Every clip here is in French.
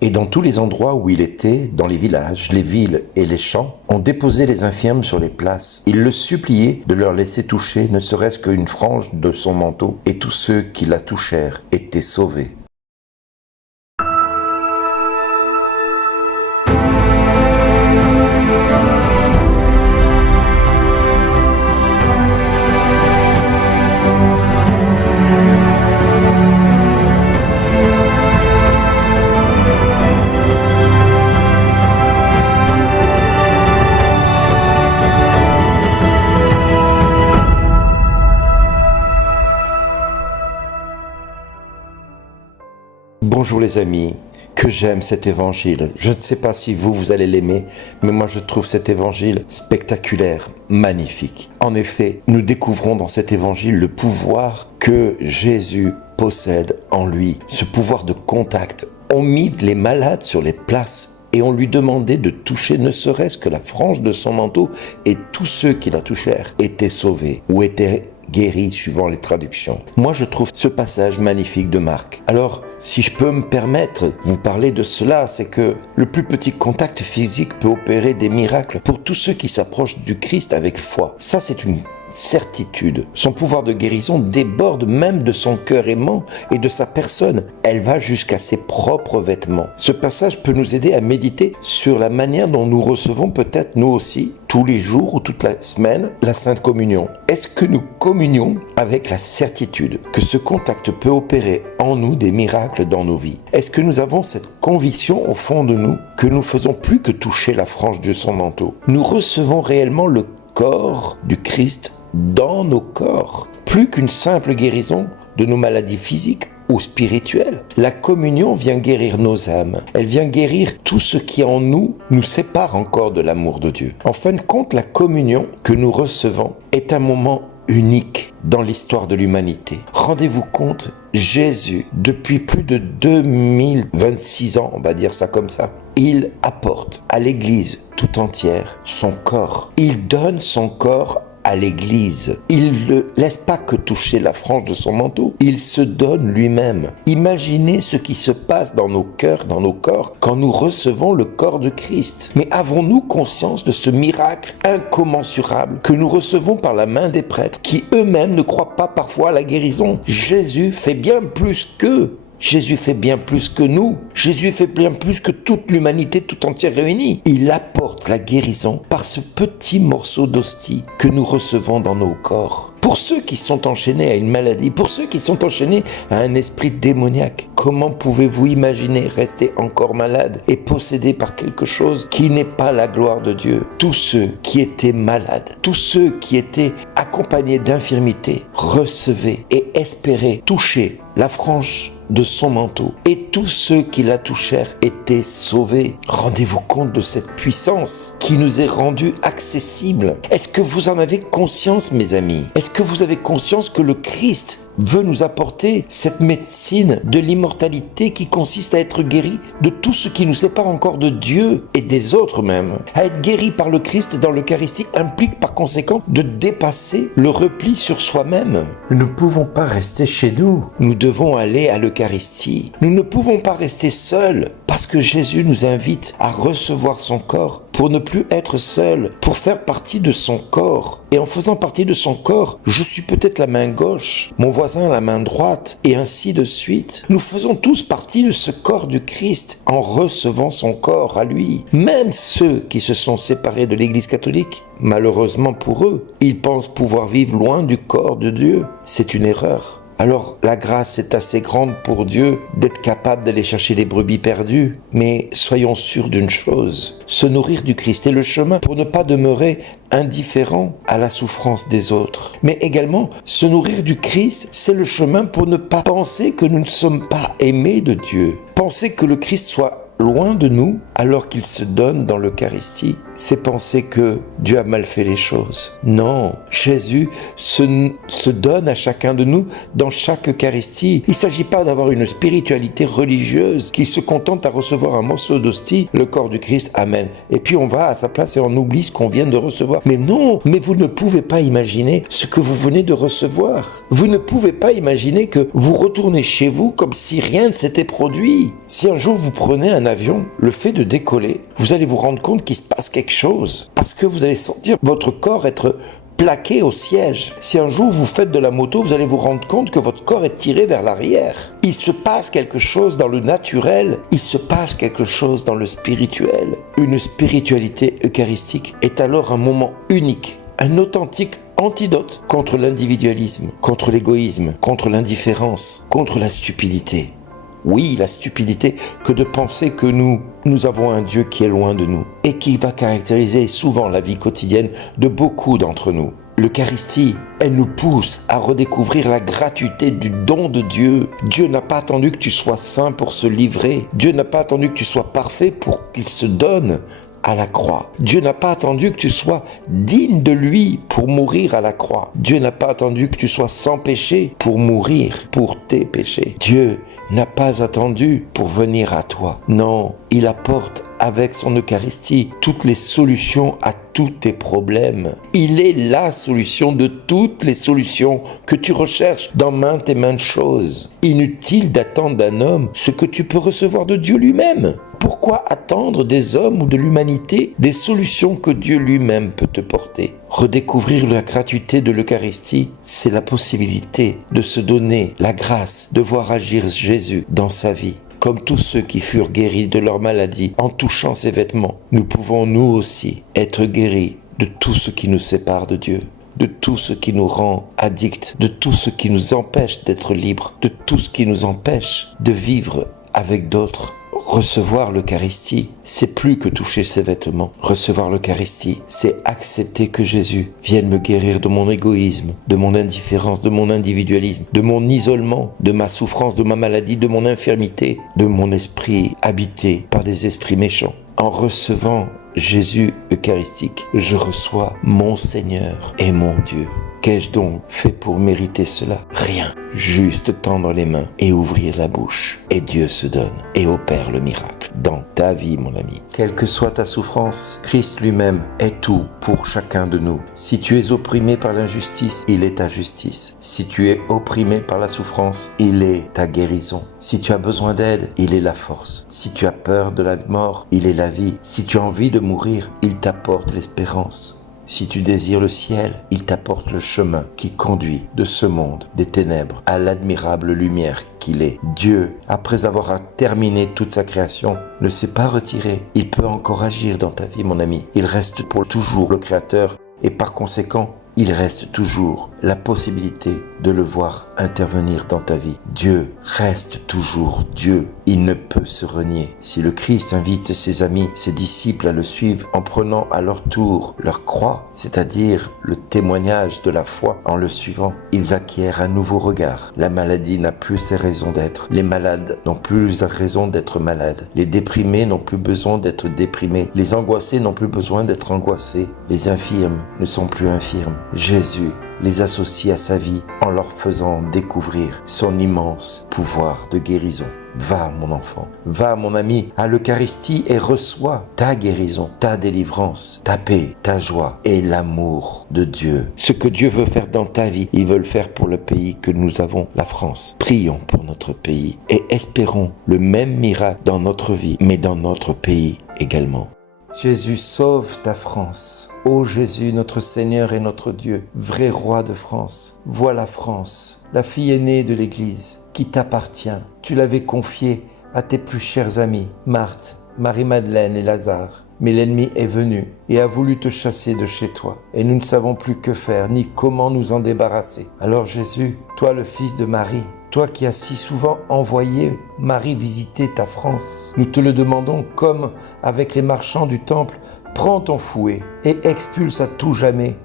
Et dans tous les endroits où il était, dans les villages, les villes et les champs, on déposait les infirmes sur les places. Il le suppliait de leur laisser toucher ne serait-ce qu'une frange de son manteau, et tous ceux qui la touchèrent étaient sauvés. Bonjour les amis, que j'aime cet évangile. Je ne sais pas si vous allez l'aimer, mais moi je trouve cet évangile spectaculaire, magnifique. En effet, nous découvrons dans cet évangile le pouvoir que Jésus possède en lui, ce pouvoir de contact. On mit les malades sur les places et on lui demandait de toucher ne serait-ce que la frange de son manteau, et tous ceux qui la touchèrent étaient sauvés ou étaient guéri suivant les traductions. Moi, je trouve ce passage magnifique de Marc. Alors, si je peux me permettre de vous parler de cela, c'est que le plus petit contact physique peut opérer des miracles pour tous ceux qui s'approchent du Christ avec foi. Ça, c'est une certitude. Son pouvoir de guérison déborde même de son cœur aimant et de sa personne. Elle va jusqu'à ses propres vêtements. Ce passage peut nous aider à méditer sur la manière dont nous recevons peut-être nous aussi, tous les jours ou toute la semaine, la Sainte Communion. Est-ce que nous communions avec la certitude que ce contact peut opérer en nous des miracles dans nos vies? Est-ce que nous avons cette conviction au fond de nous que nous faisons plus que toucher la frange de son manteau? Nous recevons réellement le corps du Christ dans nos corps, plus qu'une simple guérison de nos maladies physiques ou spirituelles. La communion vient guérir nos âmes. Elle vient guérir tout ce qui en nous sépare encore de l'amour de Dieu. En fin de compte, la communion que nous recevons est un moment unique dans l'histoire de l'humanité. Rendez-vous compte, Jésus, depuis plus de 2026 ans, on va dire ça comme ça, il apporte à l'Église tout entière son corps. Il donne son corps à l'Église. Il ne laisse pas que toucher la frange de son manteau, il se donne lui-même. Imaginez ce qui se passe dans nos cœurs, dans nos corps, quand nous recevons le corps de Christ. Mais avons-nous conscience de ce miracle incommensurable que nous recevons par la main des prêtres, qui eux-mêmes ne croient pas parfois à la guérison? Jésus fait bien plus qu'eux. Jésus fait bien plus que nous. Jésus fait bien plus que toute l'humanité tout entière réunie. Il apporte la guérison par ce petit morceau d'hostie que nous recevons dans nos corps. Pour ceux qui sont enchaînés à une maladie, pour ceux qui sont enchaînés à un esprit démoniaque, comment pouvez-vous imaginer rester encore malade et possédé par quelque chose qui n'est pas la gloire de Dieu? Tous ceux qui étaient malades, tous ceux qui étaient accompagnés d'infirmités, recevaient et espéraient toucher la frange de son manteau, et tous ceux qui la touchèrent étaient sauvés. Rendez-vous compte de cette puissance qui nous est rendue accessible. Est-ce que vous en avez conscience, mes amis? Est-ce que vous avez conscience que le Christ veut nous apporter cette médecine de l'immortalité qui consiste à être guéri de tout ce qui nous sépare encore de Dieu et des autres même? À être guéri par le Christ dans l'Eucharistie implique par conséquent de dépasser le repli sur soi-même. Nous ne pouvons pas rester chez nous. Nous devons aller à l'Eucharistie. Nous ne pouvons pas rester seuls parce que Jésus nous invite à recevoir son corps pour ne plus être seul, pour faire partie de son corps. Et en faisant partie de son corps, je suis peut-être la main gauche, mon voisin la main droite, et ainsi de suite. Nous faisons tous partie de ce corps du Christ en recevant son corps à lui. Même ceux qui se sont séparés de l'Église catholique, malheureusement pour eux, ils pensent pouvoir vivre loin du corps de Dieu. C'est une erreur. Alors, la grâce est assez grande pour Dieu d'être capable d'aller chercher les brebis perdues. Mais soyons sûrs d'une chose, se nourrir du Christ est le chemin pour ne pas demeurer indifférent à la souffrance des autres. Mais également, se nourrir du Christ, c'est le chemin pour ne pas penser que nous ne sommes pas aimés de Dieu. Penser que le Christ soit loin de nous alors qu'il se donne dans l'Eucharistie, c'est penser que Dieu a mal fait les choses. Non, Jésus se donne à chacun de nous dans chaque Eucharistie. Il ne s'agit pas d'avoir une spiritualité religieuse qui se contente à recevoir un morceau d'hostie, le corps du Christ, amen. Et puis on va à sa place et on oublie ce qu'on vient de recevoir. Mais non, mais vous ne pouvez pas imaginer ce que vous venez de recevoir. Vous ne pouvez pas imaginer que vous retournez chez vous comme si rien ne s'était produit. Si un jour vous prenez un avion, le fait de décoller, vous allez vous rendre compte qu'il se passe quelque chose. Parce que vous allez sentir votre corps être plaqué au siège. Si un jour vous faites de la moto, vous allez vous rendre compte que votre corps est tiré vers l'arrière. Il se passe quelque chose dans le naturel, il se passe quelque chose dans le spirituel. Une spiritualité eucharistique est alors un moment unique, un authentique antidote contre l'individualisme, contre l'égoïsme, contre l'indifférence, contre la stupidité. Oui, la stupidité que de penser que nous avons un Dieu qui est loin de nous et qui va caractériser souvent la vie quotidienne de beaucoup d'entre nous. L'Eucharistie, elle nous pousse à redécouvrir la gratuité du don de Dieu. Dieu n'a pas attendu que tu sois saint pour se livrer. Dieu n'a pas attendu que tu sois parfait pour qu'il se donne à la croix. Dieu n'a pas attendu que tu sois digne de lui pour mourir à la croix. Dieu n'a pas attendu que tu sois sans péché pour mourir pour tes péchés. Dieu n'a pas attendu pour venir à toi. Non, il apporte avec son Eucharistie toutes les solutions à tous tes problèmes. Il est la solution de toutes les solutions que tu recherches dans maintes et maintes choses. Inutile d'attendre d'un homme ce que tu peux recevoir de Dieu lui-même. Pourquoi attendre des hommes ou de l'humanité des solutions que Dieu lui-même peut te porter? Redécouvrir la gratuité de l'Eucharistie, c'est la possibilité de se donner la grâce de voir agir Jésus dans sa vie. Comme tous ceux qui furent guéris de leur maladie en touchant ses vêtements, nous pouvons nous aussi être guéris de tout ce qui nous sépare de Dieu, de tout ce qui nous rend addicts, de tout ce qui nous empêche d'être libres, de tout ce qui nous empêche de vivre avec d'autres. Recevoir l'Eucharistie, c'est plus que toucher ses vêtements. Recevoir l'Eucharistie, c'est accepter que Jésus vienne me guérir de mon égoïsme, de mon indifférence, de mon individualisme, de mon isolement, de ma souffrance, de ma maladie, de mon infirmité, de mon esprit habité par des esprits méchants. En recevant Jésus eucharistique, je reçois mon Seigneur et mon Dieu. Qu'ai-je donc fait pour mériter cela? Rien. Juste tendre les mains et ouvrir la bouche. Et Dieu se donne et opère le miracle dans ta vie, mon ami. Quelle que soit ta souffrance, Christ lui-même est tout pour chacun de nous. Si tu es opprimé par l'injustice, il est ta justice. Si tu es opprimé par la souffrance, il est ta guérison. Si tu as besoin d'aide, il est la force. Si tu as peur de la mort, il est la vie. Si tu as envie de mourir, il t'apporte l'espérance. Si tu désires le ciel, il t'apporte le chemin qui conduit de ce monde des ténèbres à l'admirable lumière qu'il est. Dieu, après avoir terminé toute sa création, ne s'est pas retiré. Il peut encore agir dans ta vie, mon ami. Il reste pour toujours le Créateur et par conséquent, il reste toujours la possibilité de le voir intervenir dans ta vie. Dieu reste toujours Dieu. Il ne peut se renier. Si le Christ invite ses amis, ses disciples à le suivre en prenant à leur tour leur croix, c'est-à-dire le témoignage de la foi en le suivant, ils acquièrent un nouveau regard. La maladie n'a plus ses raisons d'être. Les malades n'ont plus raison d'être malades. Les déprimés n'ont plus besoin d'être déprimés. Les angoissés n'ont plus besoin d'être angoissés. Les infirmes ne sont plus infirmes. Jésus les associe à sa vie en leur faisant découvrir son immense pouvoir de guérison. Va, mon enfant, va, mon ami, à l'Eucharistie et reçois ta guérison, ta délivrance, ta paix, ta joie et l'amour de Dieu. Ce que Dieu veut faire dans ta vie, il veut le faire pour le pays que nous avons, la France. Prions pour notre pays et espérons le même miracle dans notre vie, mais dans notre pays également. Jésus, sauve ta France. Ô Jésus, notre Seigneur et notre Dieu, vrai roi de France, vois la France, la fille aînée de l'Église, qui t'appartient. Tu l'avais confiée à tes plus chers amis, Marthe, Marie-Madeleine et Lazare. Mais l'ennemi est venu et a voulu te chasser de chez toi. Et nous ne savons plus que faire, ni comment nous en débarrasser. Alors Jésus, toi le fils de Marie, toi qui as si souvent envoyé Marie visiter ta France, nous te le demandons comme avec les marchands du temple, prends ton fouet et expulse à tout jamais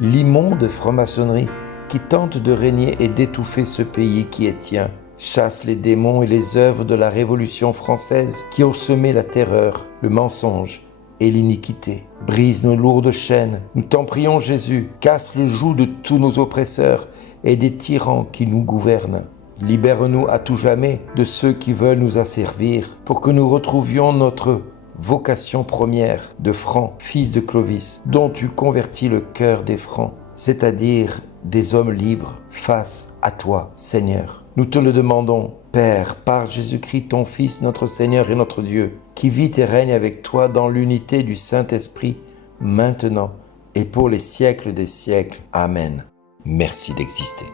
l'immonde franc-maçonnerie qui tente de régner et d'étouffer ce pays qui est tien. Chasse les démons et les œuvres de la Révolution française qui ont semé la terreur, le mensonge et l'iniquité. Brise nos lourdes chaînes, nous t'en prions Jésus, casse le joug de tous nos oppresseurs et des tyrans qui nous gouvernent. Libère-nous à tout jamais de ceux qui veulent nous asservir, pour que nous retrouvions notre vocation première de Franc, fils de Clovis, dont tu convertis le cœur des Francs, c'est-à-dire des hommes libres face à toi, Seigneur. Nous te le demandons Père, par Jésus-Christ, ton Fils, notre Seigneur et notre Dieu, qui vit et règne avec toi dans l'unité du Saint-Esprit, maintenant et pour les siècles des siècles. Amen. Merci d'exister.